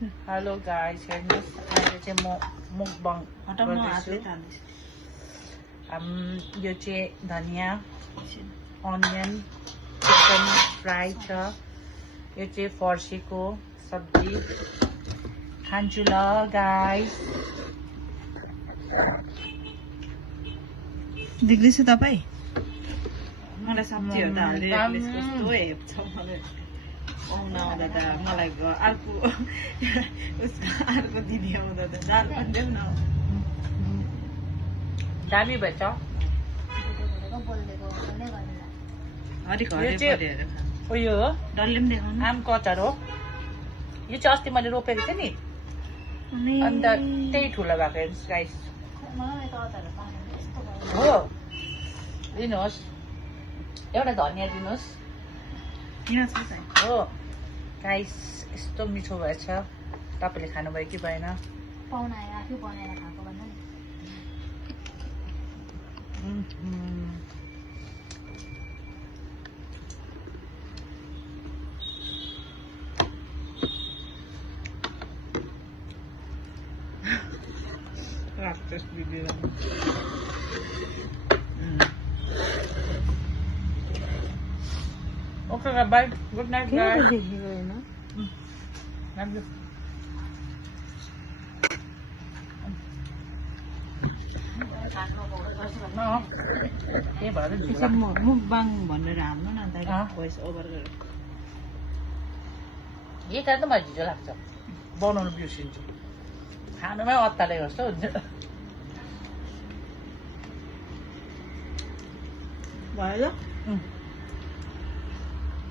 Hello guys, हेर्नुहोस् अहिले चाहिँ म मुकबङ गर्दैछु। यो चाहिँ धनिया अनियन चिकन फ्राई छ। यो चाहिँ फर्सीको सब्जी खान्छु ल गाइस। देख्दैछ तपाई? मलाई सब्जीहरु त हाल्दै कस्तो हेप्छ मलाई। आउन आउँदा त मलाई अर्को दिदी आउँदा त दाल भन्दै न। दामी भएछ। उयो हो डल्ले पनि देखाउनु। आमको अचार हो। यो चाहिँ अस्ति मैले रोपेको थिएँ नि, अन्त त्यही ठुलो भएको हेर्नुहोस् गाइस। हो दिनुहोस्, एउटा धनिया दिनुहोस्। हो गाइस, यस्तो मिठो भएछ। तपाईँले खानुभयो कि भएन? Okay, bye. Good night, guys. मुकबाङ भनेर हाल्नु न त, भोइस ओभर गरेर। यही कारण त मलाई झिजो लाग्छ, बनाउनु बिर्सिन्छु। खानुमै अत्ताले जस्तो हुन्छ। भयो?